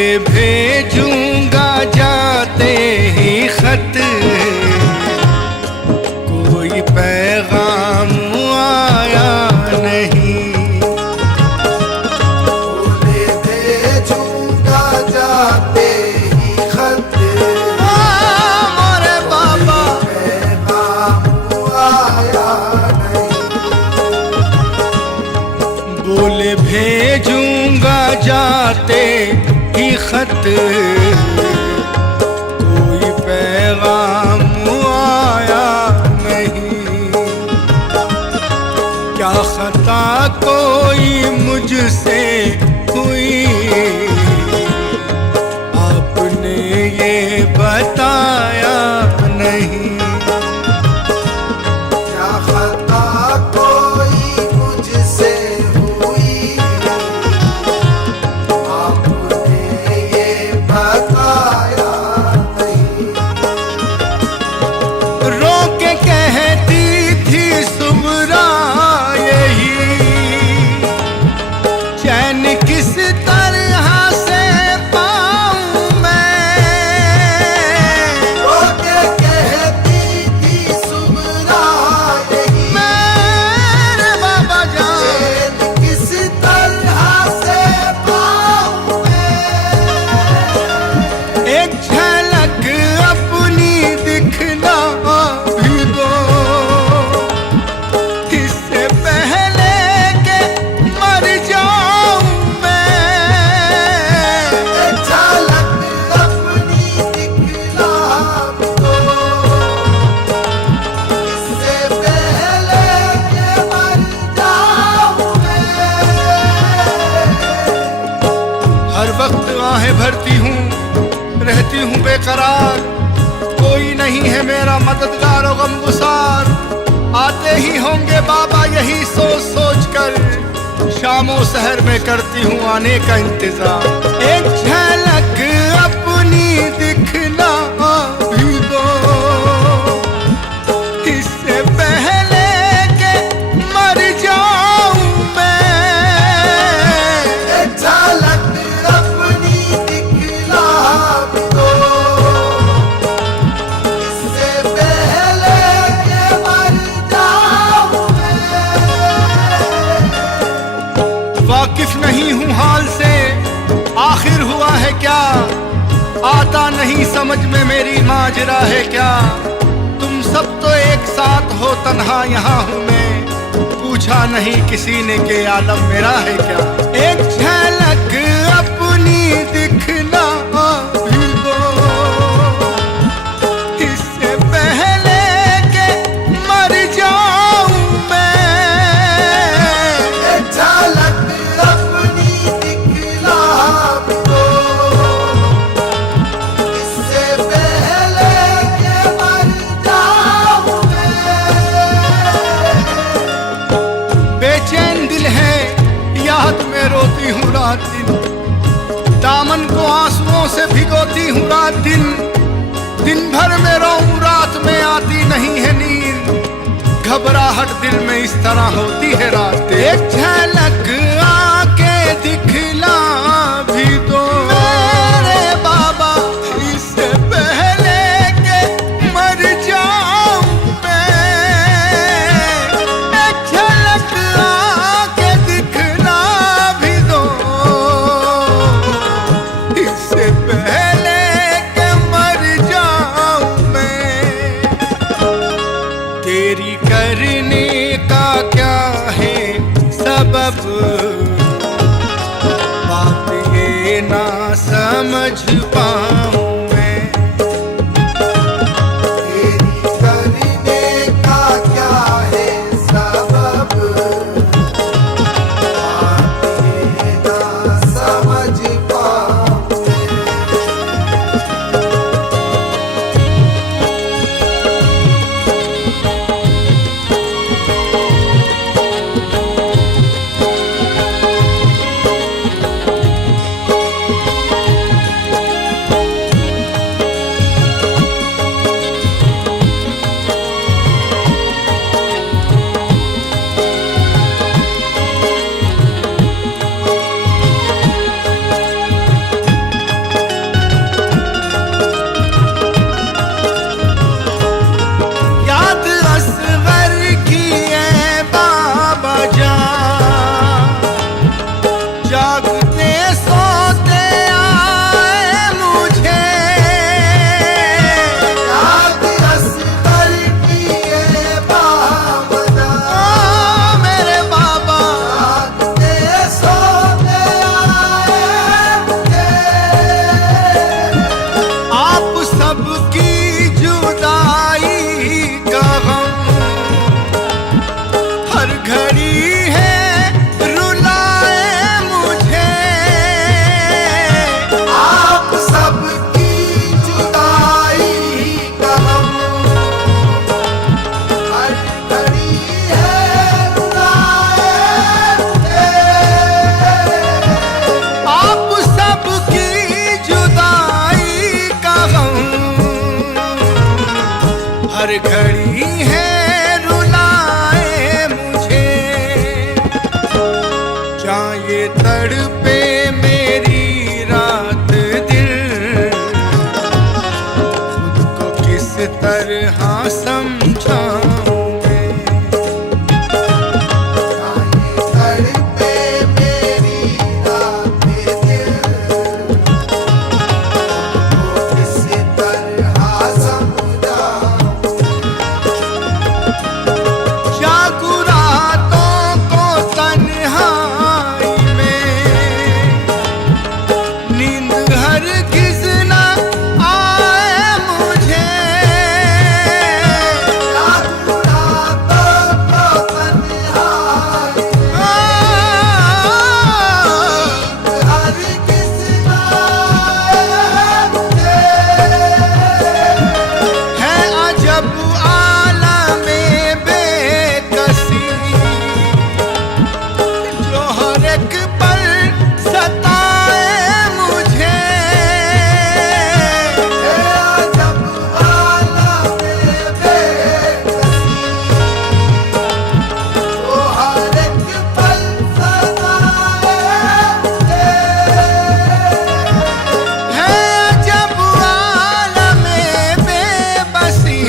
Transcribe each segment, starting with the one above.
बोले भेजूंगा जाते ही खत, कोई पैगाम आया नहीं। बोले भेजूंगा जाते ही खत, मोरे बाबा पैगाम आया नहीं। बोले भेजूंगा जाते ही खत, कोई पैगाम आया नहीं। क्या खता कोई मुझसे हुई, आपने ये बताया नहीं। क्या खता कोई मुझसे हुई, आपने ये बताया नहीं। रो के कहती थी सुमरा यही, चैन किस तरह से पाऊं मैं। रो के कहती थी सुमरा यही, मेरे बाबा जान चैन किस तरह से पाऊं मैं। एक झलक अपनी दिखला भी दो, इससे पहले के मर जाऊं मैं। एक झलक अपनी दिखला दो, इससे पहले कि मर जाऊं मैं। हर वक्त आहें भरती हूँ, रहती हूँ बेकरार, कोई नहीं है मेरा मददगार और गमगुसार। आते ही होंगे बाबा यही सोच सोच कर, शामों शहर में करती हूँ आने का इंतजार। एक झलक अपनी दिखला भी दो, इससे पहले के मर जाऊं मैं। एक झलक अपनी दिखला दो, इससे पहले कि मर जाऊं मैं। वाकिफ नहीं हूँ हाल से, आखिर हुआ है क्या, आता नहीं समझ में मेरी माजरा है क्या। तुम सब तो एक साथ हो, तन्हा यहाँ हूँ मैं, पूछा नहीं किसी ने कि आलम मेरा है क्या। एक झलक अपनी दिखला भी दो, इससे पहले के मर जाऊं मैं। एक झलक अपनी दिखला दो, इससे पहले कि मर जाऊं मैं। बेचैन दिल है, याद में रोती हूँ रात दिन, दामन को आंसुओं से भिगोती हूँ रात दिन। दिन भर में रोऊं, रात में आती नहीं है नींद, घबराहट दिल में इस तरह होती है रात। एक झलक आके दिखला भी दो मेरे बाबा, इससे पहले के मर जाऊं मैं। एक झलक आके दिखला भी दो, इससे पहले के मर जाऊं मैं। तेरी करने का क्या है सबब, बात ये ना समझ पाऊं मैं। तेरी करने का क्या है सबब, बात ये ना समझ पाऊं मैं। हर घड़ी है रुलाए मुझे, चाहे तड़पे मेरी रात दिन, खुद को किस तरह समझाऊं मैं। तड़पे मेरी रात दिल, किस तरह समझाऊं। जागू रातों को तन्हाई में, नींद हरगिज़ न आए मुझे। जागू रातों को तन्हाई हरगिज़ न आए मुझे। है अजब आलमे बेकसी, जो हर एक पल सताए मुझे। जब आलम बेकसी, तो हर एक पल सताए मुझे। है अजब आलमे बेबसी,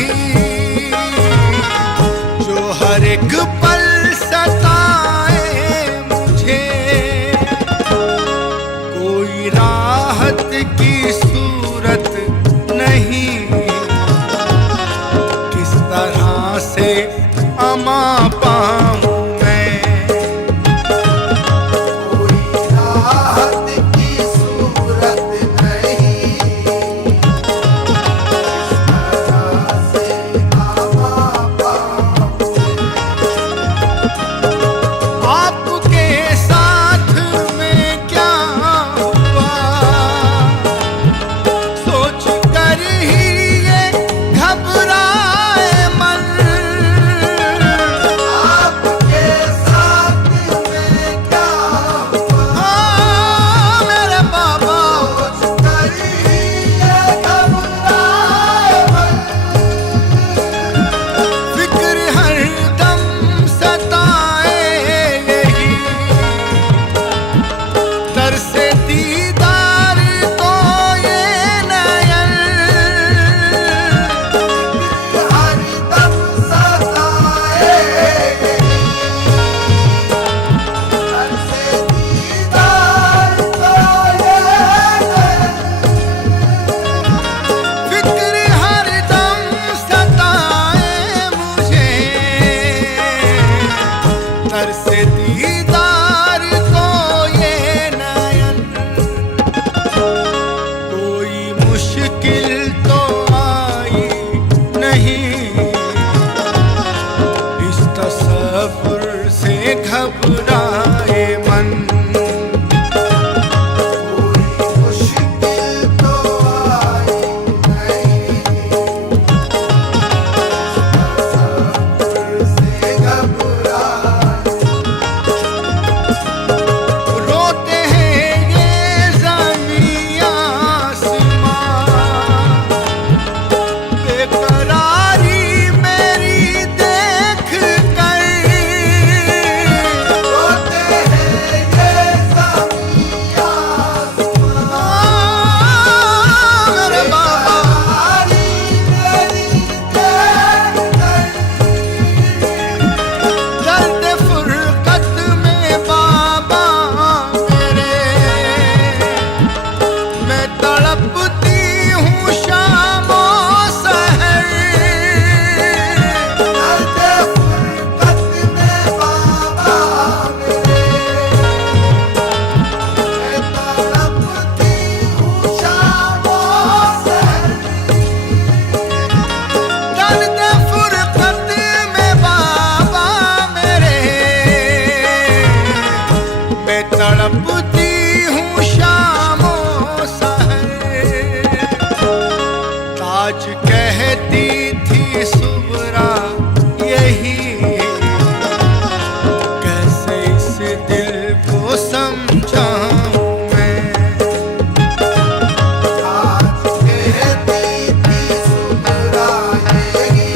जो हर एक पल सताए मुझे। कोई राहत की सूरत नहीं, किस तरह से अमा पाऊं मैं। कोई राहत की सूरत नहीं, इस तरह से आमा पाऊं। आपके साथ में क्या हुआ, सोच कर ही ये घबराए मन। आपके साथ में क्या हुआ, हाँ मेरे बाबा, सोच कर ही ये घबराए मन। फिक्र हरदम सताए यही, तरसे दीदार तो ये नयन। हरदम सताए घर से दीदार तो फिक्र हरदम सताए मुझे, तरसे दीदार को ये नयन। कोई मुश्किल तो आई नहीं, इस तसव्वुर से घबराए मन। कोई मुश्किल तो आई नहीं, सब्र से घबराए। रोते हैं ये ज़मीं आसमां, बेकरारी मेरी देख कर। रोते हैं ये ज़मीं आसमां, मेरे बाबा, बेकरारी मेरी देख कर। दर्द फुरकत में बाबा मेरे, मैं तड़पती हूँ शामो सहर। दर्द फुरकत में बाबा मेरे, मैं तड़पती हूँ शामो सहर। दर्द फुरकत में बाबा मेरे, मैं तड़पती हूँ शामो सहर। ताज कहती थी सुबरा यही, कैसे इस दिल को समझाऊं मैं। आज कहती थी सुबरा यही,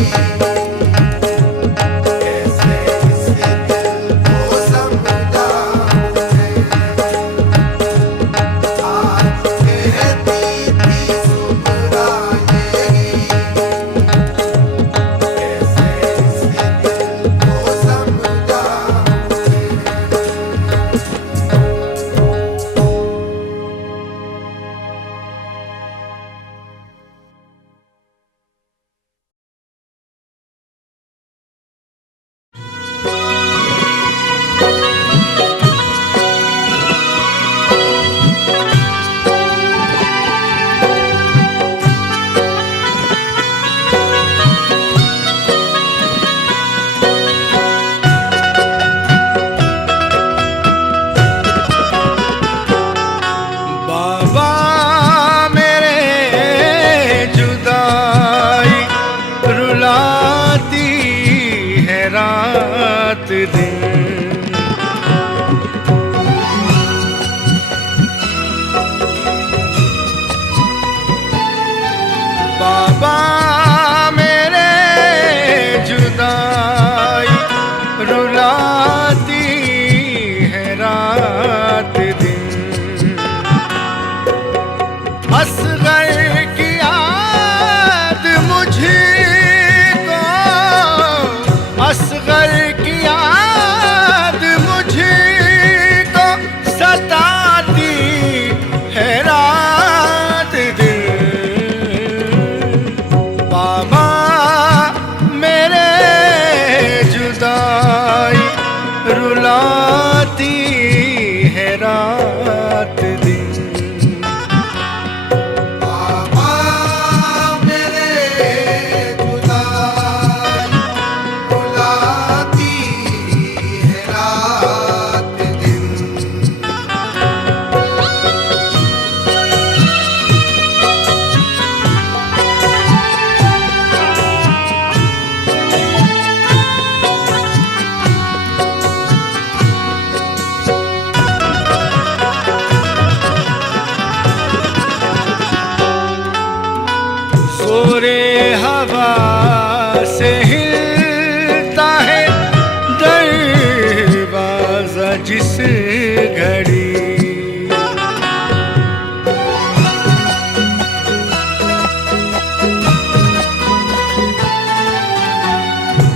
घड़ी।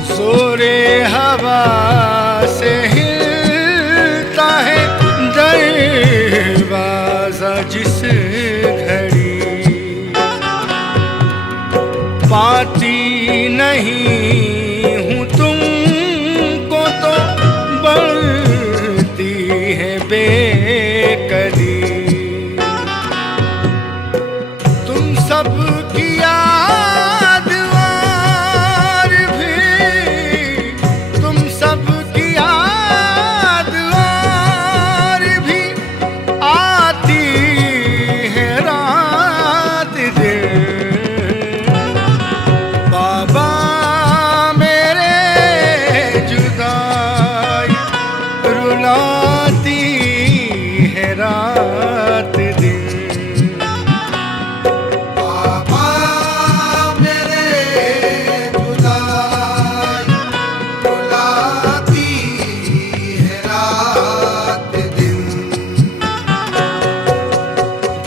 सोरे हवा से हिलता है दरवाजा जिस घड़ी, पाती नहीं हूँ तुमको तो बढ़ती है बेकरी। तुम सब की याद और भी, तुम सब की याद और भी आती है रात दिन। बाबा मेरे जुदाई रुलाती है रात दिन। बाबा मेरे जुदाई रुलाती है रात दिन।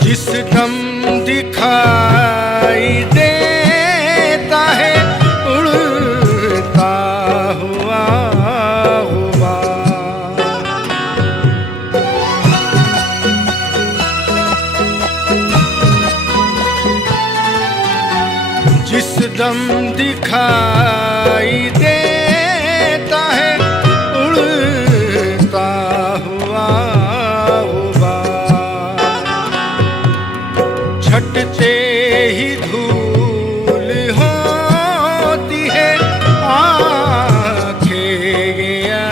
जिस दम दिखाई देता है उड़ता हुआ गुबार, जिस दम दिखाई देता है उड़ता हुआ गुबार, छटते ही धूल होती है आंखें ये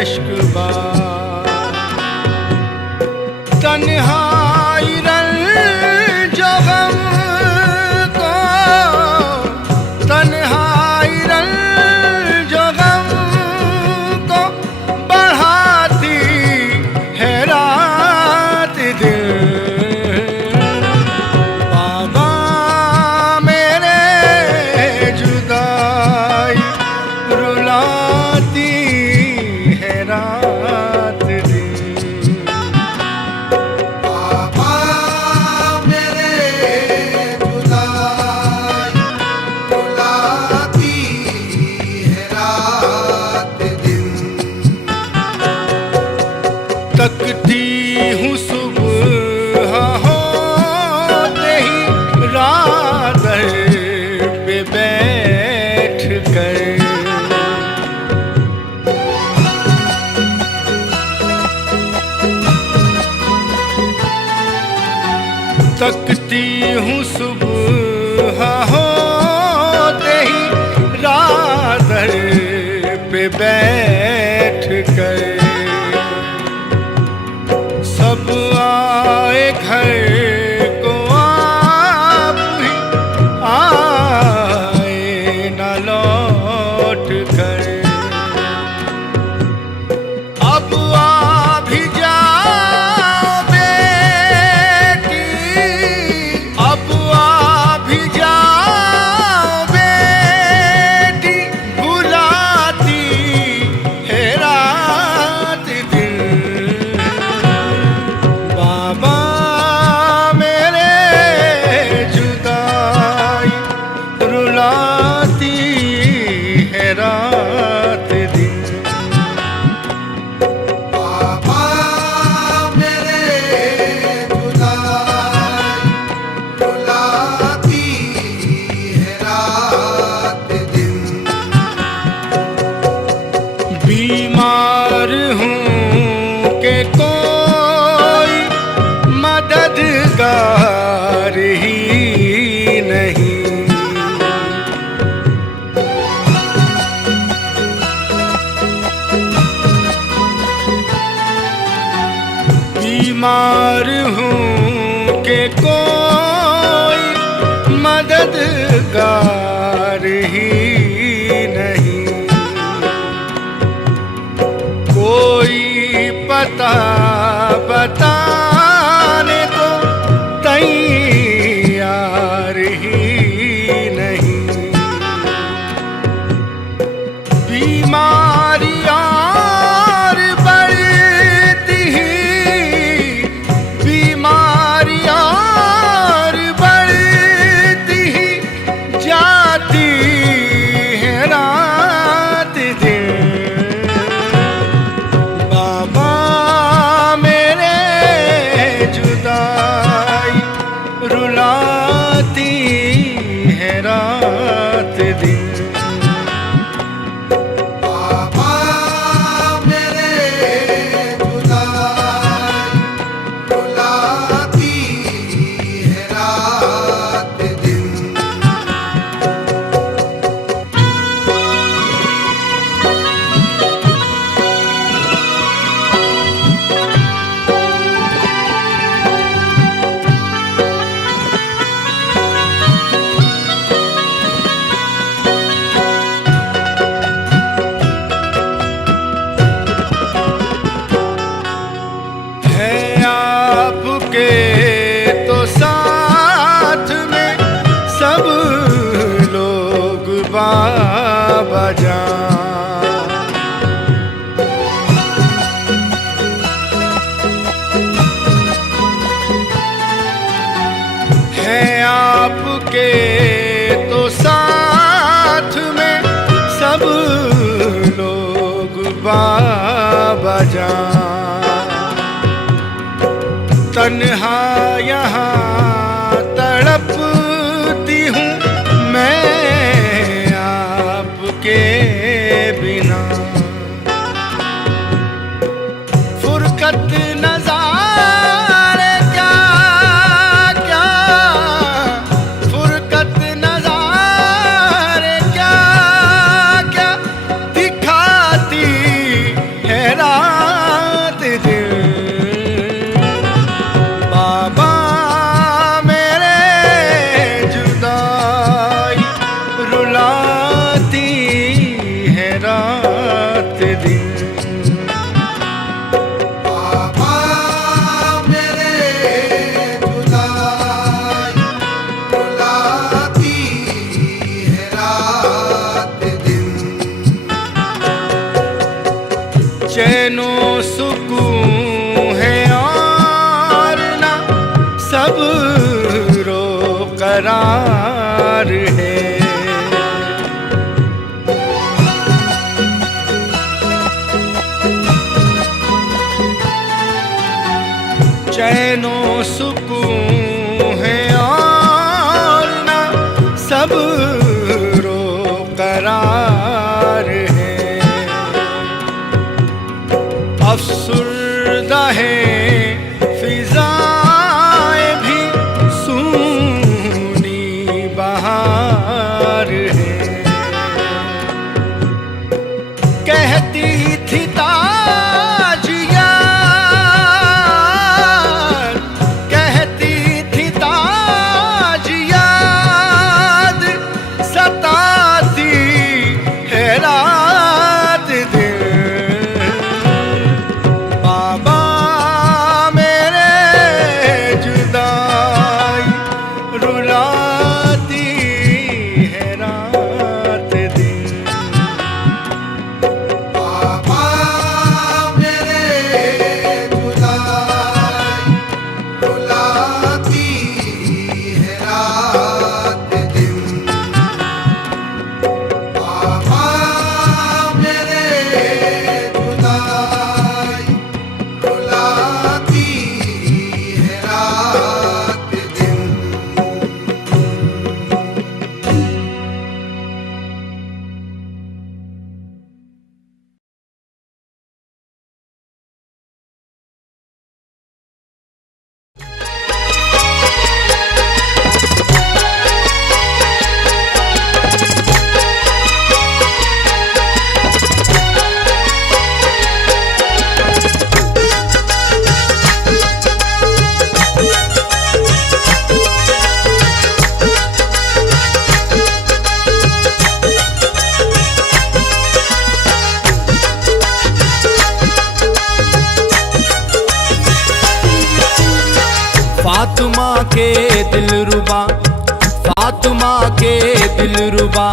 अश्कबार। तन्हाई रंज गम को, तन्हाई रंज गम को बढ़ाती है रात दिन। बाबा मेरे जुदाई रुलाती है रात दिन। बाबा मेरे जुदाई रुलाती है रात दिन। तकती हूँ सुबह होते ही रात पे बैठ कर, तकती हूँ सुबह होते ही रात पे बैठ कर। सब आए घर को आप ही आए न लौट कर। अब आ भी जाओ बेटी, अब आ भी जाओ बेटी, बुलाती है रात दिन। बाबा मेरे जुदाई रुलाती है रात दिन। बाबा मेरे जुदाई रुलाती है रात दिन। बीमार हूँ के कोई मददगार ही नहीं, बीमार हूँ के कोई मददगार ही नहीं। कोई पता बताने को तैयार ही नहीं। बीमारी और बढ़ती आपके तो साथ में सब लोग बाबा जान। है आपके तो साथ में सब लोग बाबा जान। तन्हा यहाँ तड़पती हूँ मैं आपके बिना। फुरकत नज़ारे क्या क्या, फुरकत नज़ारे क्या क्या दिखाती है रात दिन। बाबा मेरे जुदाई रुलाती है रात दिन। बाबा मेरे जुदाई रुलाती है रात दिन। चैनो सुकून है और ना सब्रो करार है। चैनो सुकून है और ना सब्रो करार है। अफसुर्दा है फिजाएं भी सूनी बहार है। कहती थी ताजिया, कहती थी ताजियाद सताती है रात दिन। बाबा मेरे जुदाई रुलाती है रात दिन। बाबा मेरे जुदाई रुलाती है रात दिन। बाबा मेरे जुदाई रुलाती है रात दिन। फातिमा के दिलरुबा, फातिमा के दिलरुबा,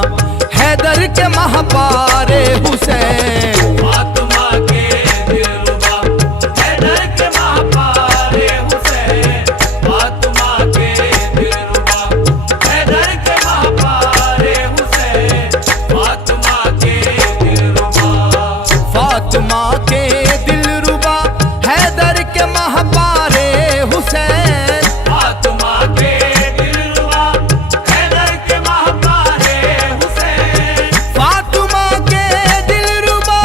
हैदर के महपारे हुसैन। फातिमा के दिलरुबा, हैदर के महपारे हुसैन। फातिमा के दिलरुबा, हैदर के महपारे हुसैन। फातिमा के दिलरुबा, फातिमा के दिलरुबा, हैदर के महपारे हुसैन। फातिमा के दिलरुबा, हैदर के महपारे हुसैन। फातिमा के दिलरुबा,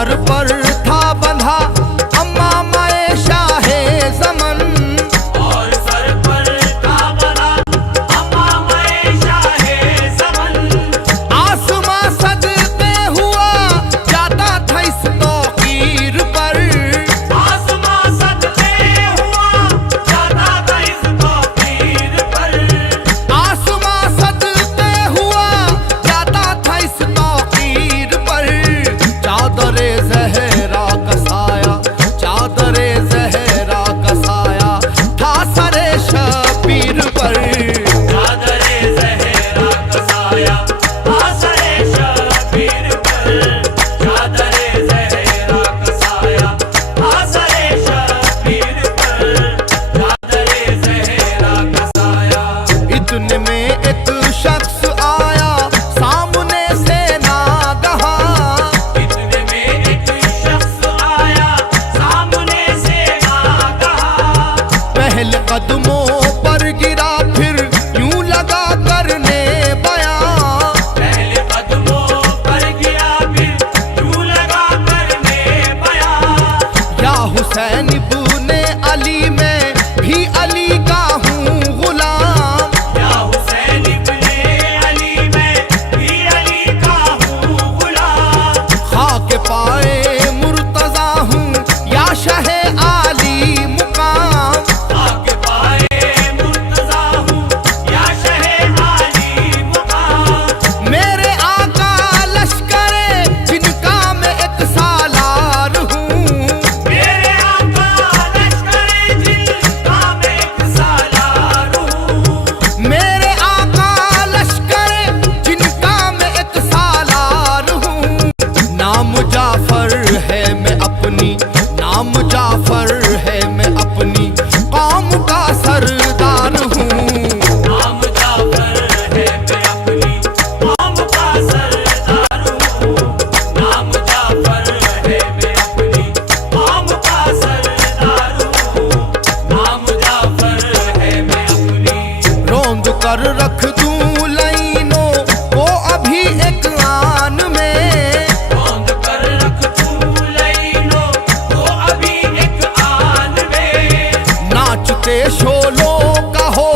सर पर था बंधा अम्मा माए शाहे ज़मन। और सर पर था बंधा अम्मा माए शाहे ज़मन। आसमां सजदे हुआ जाता था इस तौकीर पर। आसमां सजदे हुआ जाता था इस तौकीर पर। आसमां सजदे हुआ जाता था इस तौकीर पर। चादरे ज़हरा का साया, चादरे ज़हरा का साया था सरे शबीर पर। चादरे ज़हरा का साया आसरे शबीर पर। चादरे ज़हरा का साया आसरे शबीर पर। चादरे ज़हरा का साया। इतने में एक शख्स आया सामने से नागहा। इतने में एक शख्स आया सामने से नागहा। पहले कदमों पर गिरा फिर यूं लगा करने बयां। पहले कदमों पर गिरा फिर यूं लगा करने बयां। या हुसैन इब्ने अली में भी अली का हूँ गुलाम। या हुसैन इब्ने अली में भी अली का हूँ गुलाम। खाके पाए मुर्तजा हूँ या शहे आली मुकाम। आके पाए मुर्तजा हूँ या शहे आली मुकाम। मेरे आका लश्करे जिनका मैं एक सालार हूँ। मेरे आका लश्करे जिनका मैं एक सालार हूँ। मेरे आका लश्करे जिनका मैं एक सालार हूँ। नाम जाफर है मैं अपनी, नाम जाफर है मैं अपनी कौम का सरदार हूँ। नाम जाफर है मैं अपनी कौम का सरदार हूँ। नाम जाफर है मैं अपनी कौम का सरदार हूँ। नाम जाफर है मैं अपनी। रोंद कर रख दूं लाइनों को अभी एक आन में। रौंद कर रख तू लाइनों को अभी एक आन में। नाचते शोलों का हो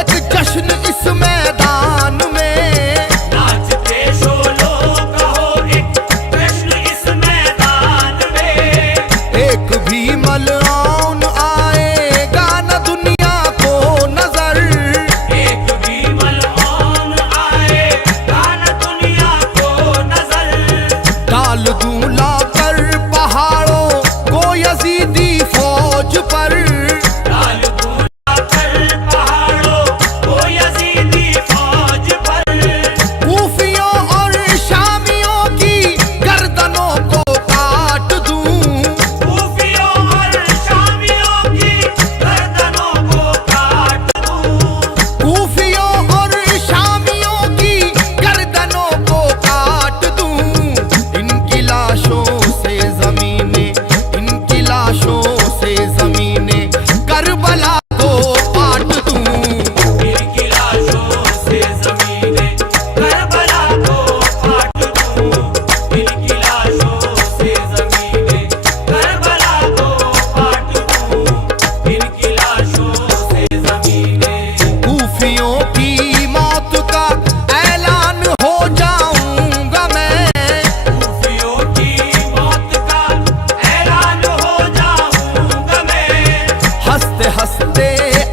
एक जश्न इस मैदान में। नाचते शोलों का हो एक कृष्ण इस मैदान में। एक भी मलआन आएगा न दुनिया को नजर। एक भी मलआन आए गाना दुनिया को नजर। डाल दूं लाकर पहाड़ों को यजीदी फौज पर। डाल दूंगा कर पहाड़ों को यजीदी फौज पर। कूफियों और शामियों की गर्दनों को काट दूं। कूफियों और शामियों की गर्दनों को काट दूं। कूफियों और शामियों की गर्दनों को काट दूं। इनकी लाशों से ज़मीनें, इनकी लाशों से ज़मीनें करबला को पाट दूं। इनकी लाशों से ज़मीनें करबला को फाड़ दूं। इनकी लाशों से ज़मीनें करबला को फाड़ दूं। इनकी लाशों से ज़मीनें। कूफियों की मौत का ऐलान हो जाऊंगा मैं। कूफियों की मौत का ऐलान हो जाऊंगा मैं। हंसते हंसते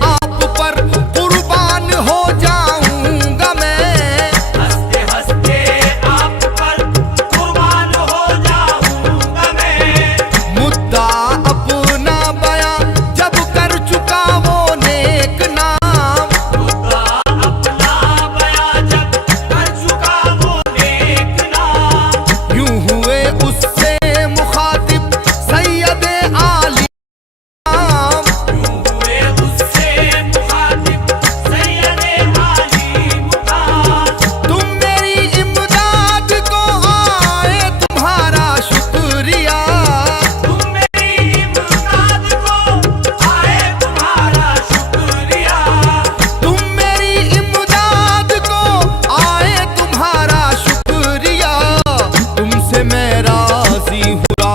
आप पर कुर्बान हो जाऊंगा मैं। हंसते हंसते आप पर कुर्बान हो जाऊंगा मैं। मुद्दा अपना बयां जब कर चुका वो नेक नाम। मुद्दा अपना बयां जब कर चुका वो नेक नाम। यूं हुए उससे मुखातिब सैयदे आली नाम। यूं हुए उससे मुखातिब सैयदे आली मुकाम। तुम मेरी इमदाद को आए तुम्हारा शुक्रिया। तुम मेरी इमदाद को आए तुम्हारा शुक्रिया। तुम मेरी इमदाद को आए तुम्हारा शुक्रिया। तुमसे मैं राजी हूँ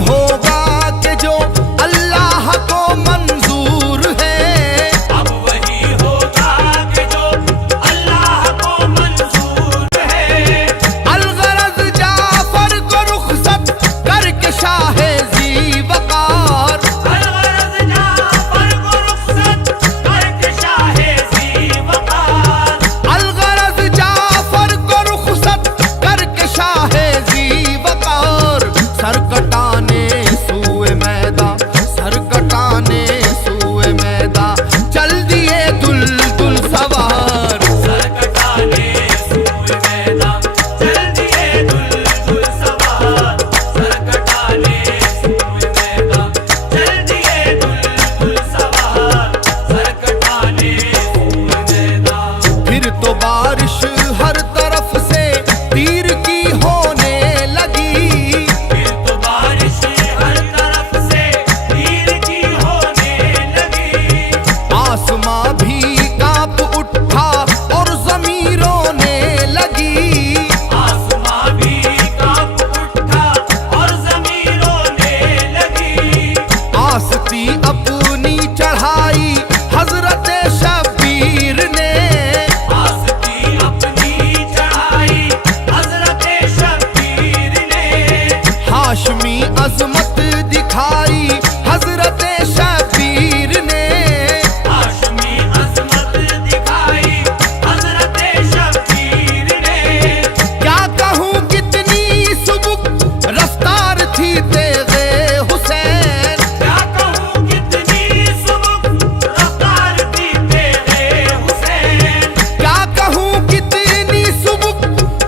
होगा कि जो अल्लाह को मंजूर है। अब वही होगा कि जो अल्लाह को मंजूर है। अलगरज जाफर को रुखसत करके शाहे ज़ीवकार, अलगरज जाफर को रुखसत करके शाहे ज़ीवकार, अलगरज जाफर को रुखसत करके शाहे ज़ीवकार। सर कटाने सूए मैदा, सर कटाने सूए मैदा, चल दिए दुलदुल सवार। सर कटाने सूए मैदान चल दिए दुलदुल सवार। सर कटाने सूए मैदान चल दिए दुलदुल सवार। सर कटाने सूए मैदान। फिर तो बारिश हर तरफ से तीर की होने लगी, फिर तो बारिश हर तरफ से तीर की होने लगी। आसमां भी कांप उठा और ज़मीं रोने लगी। आसमां भी कांप उठा और ज़मीं रोने लगी। आस्ती अपनी चढ़ाई हजरत शबीर ने, आस्ती अपनी चढ़ाई हजरत शबीर ने। हाशमी अजमत दिखाई हजरत शबीर ने। हाशमी अज़मत दिखाई हजरत शबीर ने। क्या कहूँ कितनी सुबुक रफ्तार थी तेरे हुसैन, क्या कहूँ कितनी सुबह रफ्तार थी तेरे हुसैन। क्या कहूँ कितनी सुबुक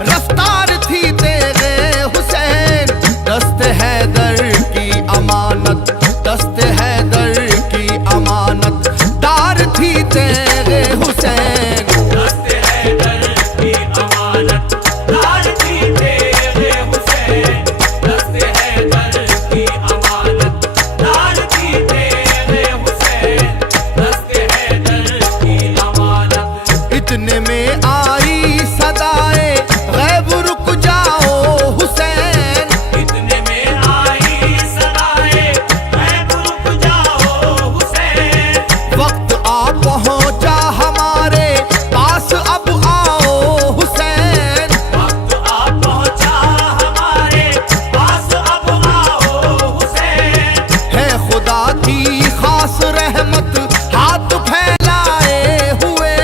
रफ्तार थी तेरे हुसैन। दस्त हैदर की अमानत, दस्त हैदर की अमानत दार थी तेरे हुसैन। दस्त हैदर की अमानत दार थी तेरे हुसैन। दस्त हैदर की अमानत दार थी तेरे हुसैन। दस्त हैदर की अमानत। इतने में आई सदाए गैब रुक जाओ हुसैन। इतने में आई सदाए गैब रुक जाओ हुसैन। वक्त आ पहुंचा हमारे पास अब आओ हुसैन। वक्त आ पहुंचा हमारे पास अब आओ हुसैन। है खुदा की खास रहमत हाथ फैलाए हुए।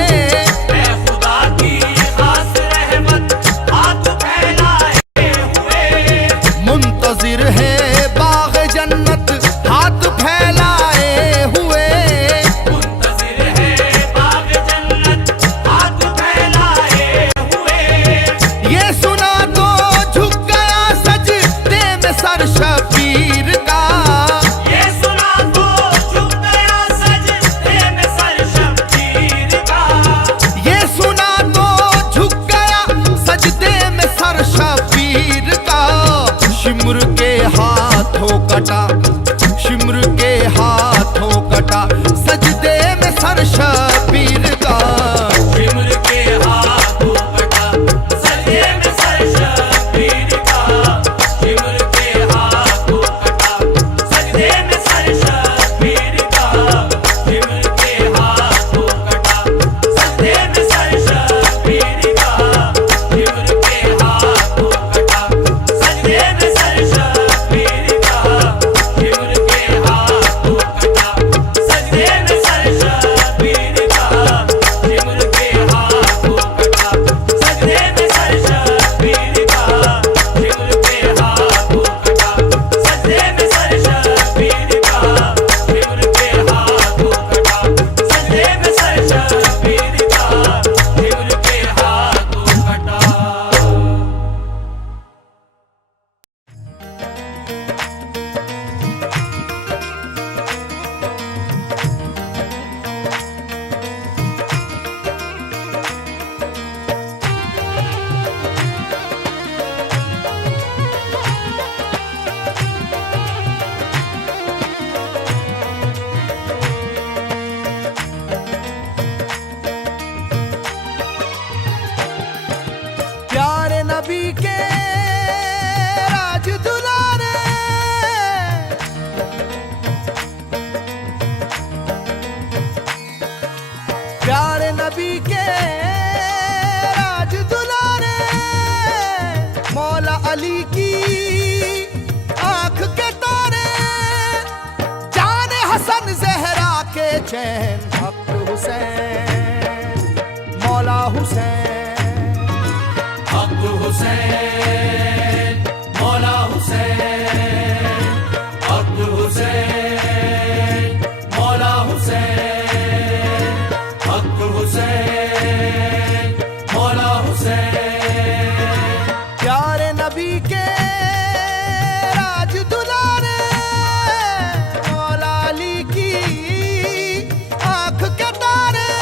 है खुदा की खास रहमत हाथ फैलाए हुए। मुंतजिर है बाग जन्नत हाथ फैलाए हुए। मुंतजिर है बाग जन्नत हाथ फैलाए हुए। ये सुना तो झुक गया सजदे में सर शबीर का। ये सुना तो झुक गया सजदे में सर शबीर का। ये सुना तो झुक गया सजदे में सर शबीर का। शिम्र के हाथों कटा, शिम्र के हाथों कटा सजदे में सर शबीर का। शिमर के हाथों कटा सजदे में सर शबीर का। शिमर के हाथों कटा सजदे में सर शबीर का। शिमर के हाथों कटा सजदे में सर शबीर का। शिमर के हाथों कटा सजदे में सर शबीर का। शिमर के हाथों कटा सजदे में सर शबीर चैन हक हुसैन, मौला हुसैन। हक हुसैन, मौला हुसैन, हक हुसैन, मौला हुसैन, हक हुसैन, मौला हुसैन। प्यारे नबी के राज दुलारे मौला अली की आंख के तारे,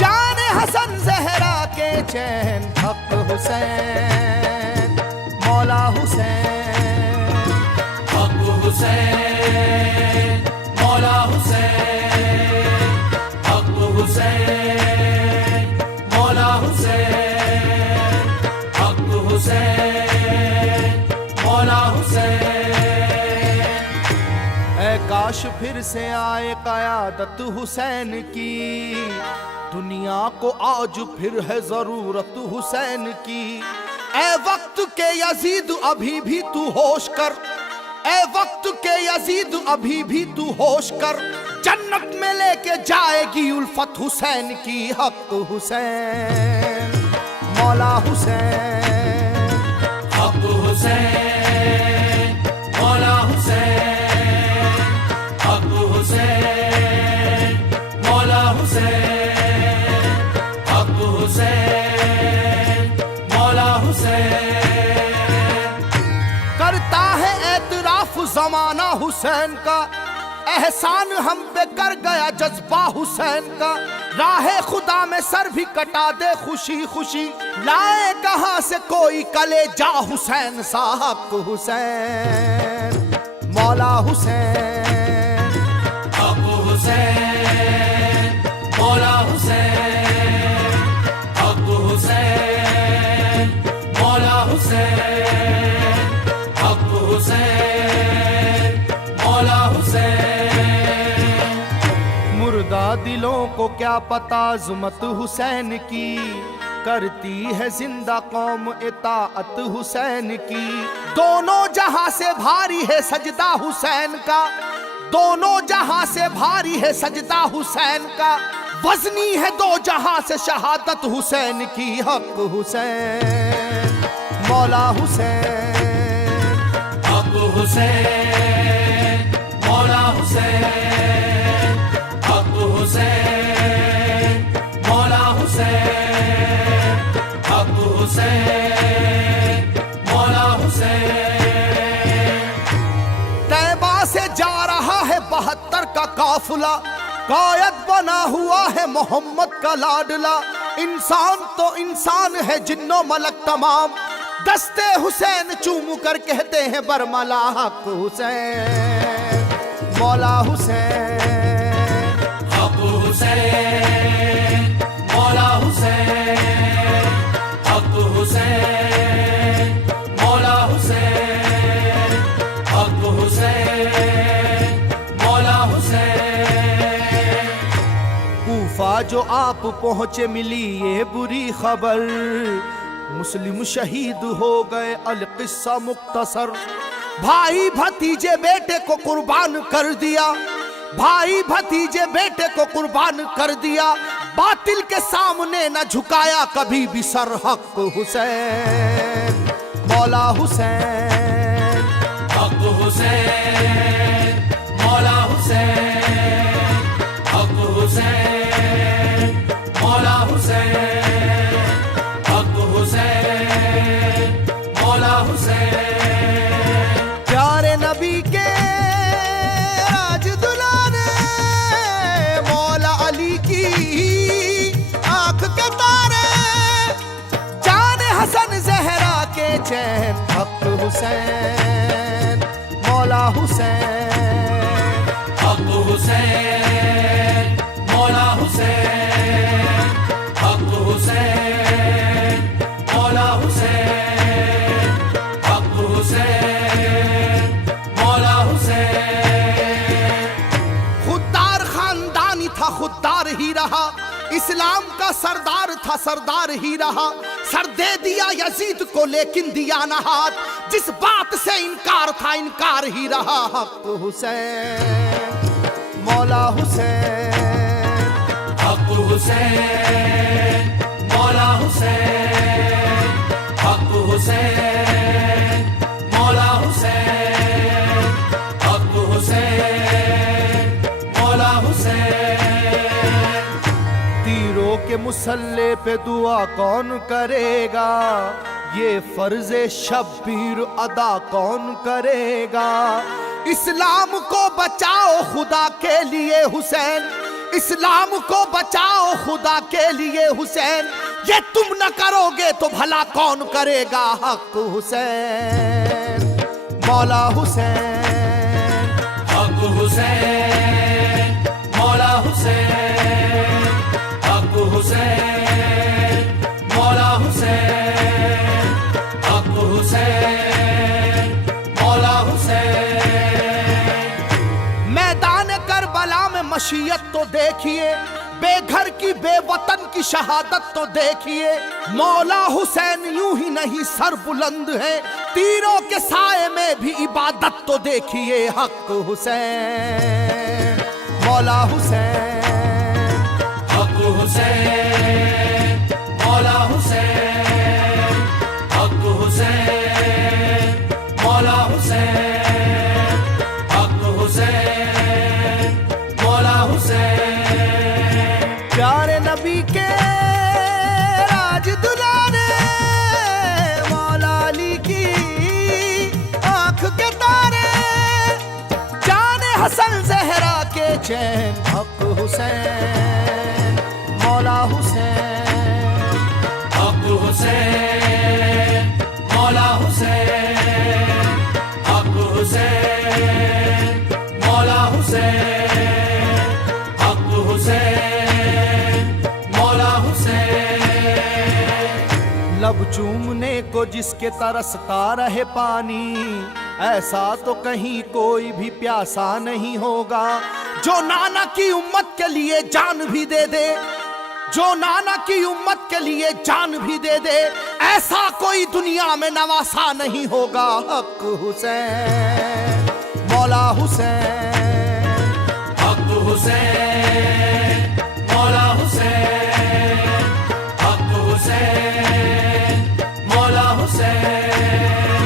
जान हसन जहरा के चैन हक हुसैन, मौला हुसैन। हक हुसैन, मौला हुसैन, हक हुसैन, मौला हुसैन, हक हुसैन, मौला हुसैन। ऐ काश फिर से आए क़यादत हुसैन की, दुनिया को आज फिर है जरूरत हुसैन की। ऐ वक्त के यजीद अभी भी तू होश कर, ऐ वक्त के यजीद अभी भी तू होश कर, जन्नत में लेके जाएगी उल्फत हुसैन की। हक हुसैन, मौला हुसैन। हक हुसैन, मौला हुसैन, हक हुसैन, मौला हुसैन, हक हुसैन, मौला हुसैन। करता है एतराफ जमाना हुसैन का, एहसान हम पे कर गया जज्बा हुसैन का। राहे खुदा में सर भी कटा दे खुशी खुशी, लाए कहां से कोई कलेजा हुसैन सा। हक हुसैन, मौला हुसैन। हक हुसैन, मौला हुसैन, हक हुसैन, मौला हुसैन, हक हुसैन, मौला हुसैन। मुर्दा दिलों को क्या पता जुमत हुसैन की, करती है जिंदा कौम इताअत हुसैन की। दोनों जहां से भारी है सजदा हुसैन का, दोनों जहां से भारी है सजदा हुसैन का। वजनी है दो जहां से शहादत हुसैन की। हक हुसैन, मौला हुसैन। हक हुसैन, मौला हुसैन, हक हुसैन, मौला हुसैन, हक हुसैन, मौला हुसैन। तैबा से जा रहा है 72 का काफिला, कायद बना हुआ है मोहम्मद का लाडला। इंसान तो इंसान है जिन्नो मलक तमाम, दस्ते हुसैन चूम कर कहते हैं बरमला। हक हुसैन, मौला हुसैन। हक हुसैन, मौला हुसैन, हक हुसैन, मौला हुसैन, हक हुसैन, मौला हुसैन। कूफा जो आप पहुंचे मिली ये बुरी खबर, मुस्लिम शहीद हो गए अलकिस्सा मुख्तसर। भाई भतीजे बेटे को कुर्बान कर दिया, भाई भतीजे बेटे को कुर्बान कर दिया। बातिल के सामने न झुकाया कभी भी सर। हक हुसैन, मौला हुसैन। हक हुसैन, मौला हुसैन, हक हुसैन, मौला हुसैन, हक हुसैन, मौला हुसैन। प्यारे नबी के राज दुलारे मौला अली की आंख के तारे, जान हसन जहरा के चैन। हक हुसैन, मौला हुसैन। हक हुसैन, मौला हुसैन, हक हुसैन, मौला हुसैन, हक हुसैन, मौला हुसैन। खुददार खानदानी था खुददार ही रहा, इस्लाम का सरदार था सरदार ही रहा। सर दे दिया यजीद को लेकिन दिया न हाथ, जिस बात से इनकार था इनकार ही रहा। हक हुसैन, मौला हुसैन, हक हुसैन, मौला हुसैन, हक हुसैन, मौला हुसैन, हक हुसैन, मौला हुसैन। तीरों के मुसल्ले पे दुआ कौन करेगा, ये फर्ज़े शब्बीर अदा कौन करेगा। इस्लाम को बचाओ खुदा के लिए हुसैन, इस्लाम को बचाओ खुदा के लिए हुसैन, ये तुम न करोगे तो भला कौन करेगा। हक हुसैन, मौला हुसैन, हक हुसैन, मौला हुसैन, हक हुसैन, मौला हुसैन, हक हुसैन, मौला हुसैन। मैदान करबला में मशीयत तो देखिए, बेघर की बेवतन की शहादत तो देखिए। मौला हुसैन यूं ही नहीं सर बुलंद है, तीरों के साए में भी इबादत तो देखिए। हक हुसैन, मौला हुसैन, हक हुसैन, मौला हुसैन, हक हुसैन, मौला हुसैन, हक हुसैन, मौला हुसैन। प्यारे नबी के राज दुलारे मौला अली की आंख के तारे, जाने हसन जहरा के चैन। हक हुसैन, मौला हुसैन, हक हुसैन, मौला हुसैन, हक हुसैन, मौला हुसैन, हक हुसैन, मौला हुसैन। लब चूमने को जिसके तरसता रहे पानी, ऐसा तो कहीं कोई भी प्यासा नहीं होगा। जो नाना की उम्मत के लिए जान भी दे दे, जो नाना की उम्मत के लिए जान भी दे दे, ऐसा कोई दुनिया में नवासा नहीं होगा। हक हुसैन, मौला हुसैन, हक हुसैन, मौला हुसैन, हक हुसैन, मौला हुसैन,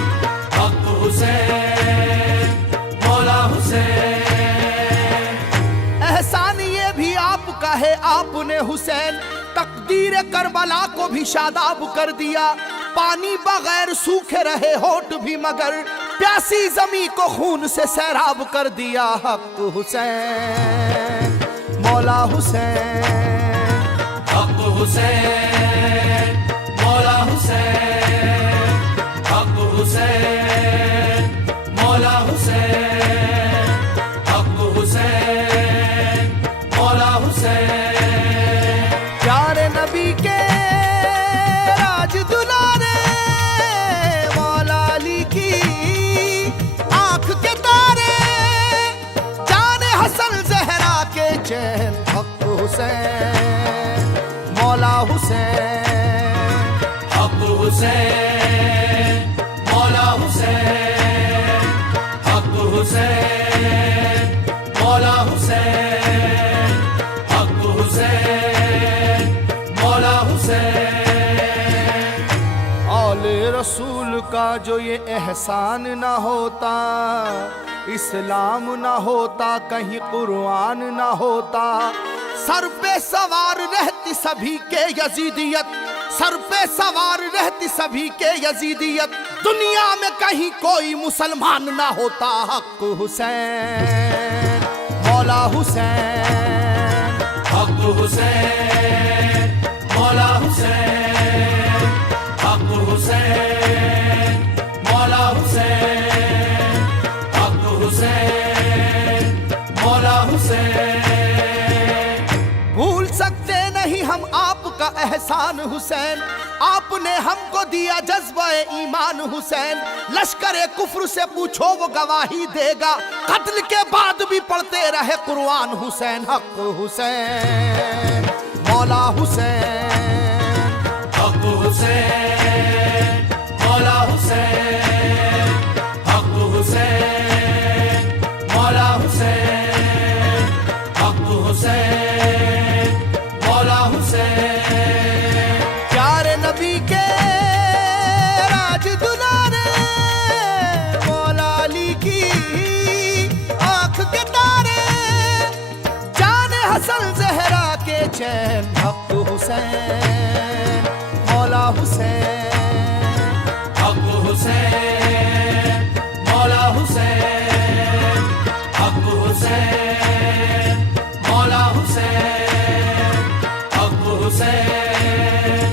हक हुसैन, मौला हुसैन। एहसान ये भी आपका है, आपने हुसैन तकदीर करबला को भी शादाब कर दिया। पानी बगैर सूखे रहे होठ भी, मगर प्यासी जमी को खून से सैराब कर दिया। हक हुसैन, मौला हुसैन, हक हुसैन, मौला हुसैन, हक हुसैन, मौला हुसैन, हक हुसैन, मौला हुसैन। प्यारे नबी के राज दुलारे मौला अली की आंख के तारे, जाने हसन जहरा के चैन। हक हुसैन, मौला हुसैन, हक हुसैन, मौला हुसैन, हक हुसैन, मौला हुसैन, हक हुसैन, मौला हुसैन। औले रसूल का जो ये एहसान ना होता, इस्लाम ना होता, कहीं कुरान ना होता। सर पे सवार रहती सभी के यजीदियत, सर पे सवार रहती सभी के यजीदियत, दुनिया में कहीं कोई मुसलमान ना होता। हक हुसैन, मौला हुसैन, हक हुसैन, मौला हुसैन, हक हुसैन, मौला हुसैन, हक हुसैन, मौला हुसैन। भूल सकते नहीं हम आपका एहसान हुसैन, आपने हमको दिया जज्बा ईमान हुसैन। लश्कर कुफ्र से पूछो वो गवाही देगा, कत्ल के बाद भी पढ़ते रहे कुरान हुसैन। हक हुसैन, मौला हुसैन, हक हुसैन, मौला हुसैन, हक हुसैन, मौला हुसैन, चैन हक हुसैन, मौला हुसैन, हक हुसैन, मौला हुसैन, हक हुसैन, मौला हुसैन, हक हुसैन,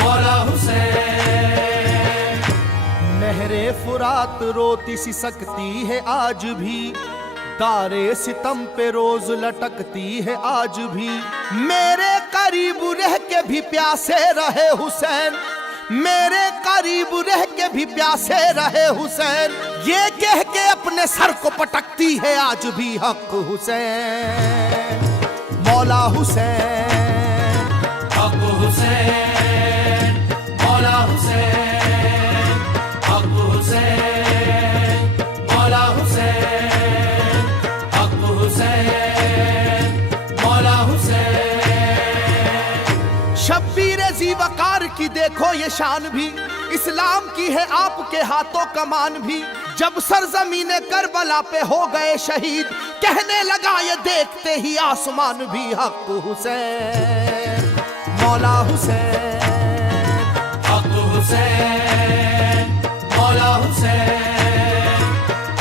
मौला हुसैन। नहरे फुरात रोती सी सकती है आज भी, दारे सितम पे रोज लटकती है आज भी। मेरे करीब रह के भी प्यासे रहे हुसैन, मेरे करीब रह के भी प्यासे रहे हुसैन, ये कह के अपने सर को पटकती है आज भी हक हुसैन, मौला हुसैन, हक हुसैन, मौला हुसैन, हक हुसैन, मौला हुसैन, हक हुसैन, मौला हुसैन। शब्बीर जी वकार की देखो ये शान भी, इस्लाम की है आपके हाथों कमान भी। जब सरजमीने करबला पे हो गए शहीद, कहने लगा ये देखते ही आसमान भी हक हुसैन, मौला हुसैन, हक हुसैन, मौला हुसैन,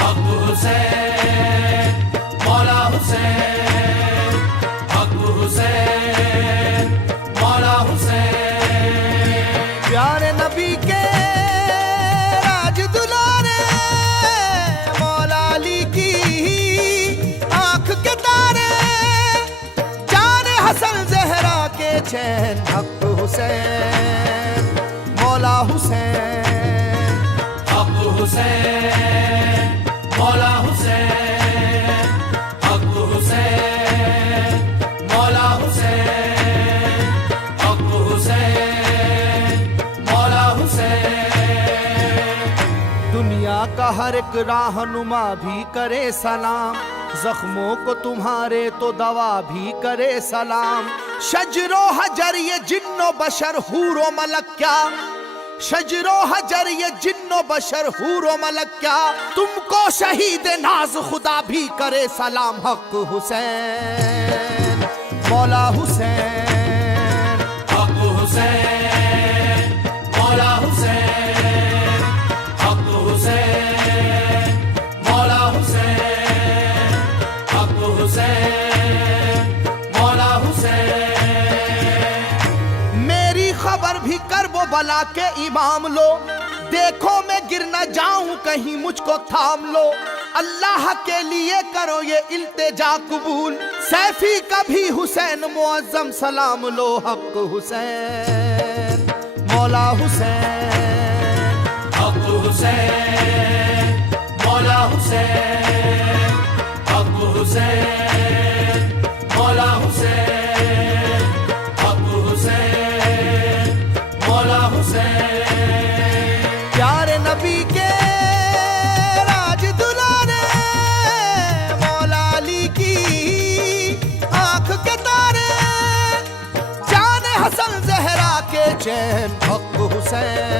हक हुसैन, मौला हुसैन, हक हुसैन, मौला हुसैन। प्यारे नबी के राज दुलारे, मौला अली की आंख के तारे, जाने हसन जहरा के चैन हक हुसैन, मौला हुसैन, हक हुसैन, मौला हुसैन, हक हुसैन, मौला हुसैन, हक हुसैन, मौला हुसैन। दुनिया का हर एक राहनुमा भी करे सलाम, जख्मों को तुम्हारे तो दवा भी करे सलाम। शजरो हजर ये जिन्नो बशर हूरो मलक क्या, शजरो हजर ये जिन्नो बशर हूरो मलक क्या, तुमको शहीद नाज खुदा भी करे सलाम हक हुसैन, मौला हुसैन, हक हुसैन, मौला हुसैन, हक हुसैन, मौला हुसैन, हक हुसैन, मौला हुसैन। मेरी खबर भी करबो बला के इमाम लो, देखो मैं गिर न जाऊं कहीं मुझको थाम लो। अल्लाह के लिए करो ये इल्तिजा कबूल, सैफी का भी हुसैन मुअज्जम सलाम लो हक हुसैन, मौला हुसैन, हक हुसैन, मौला हुसैन, हक हुसैन, मौला हुसैन, हक हुसैन, मौला हुसैन। प्यारे नबी के राज दुलारे, मौला अली की आंख के तारे, जाने हसन जहरा के चैन हक हुसैन,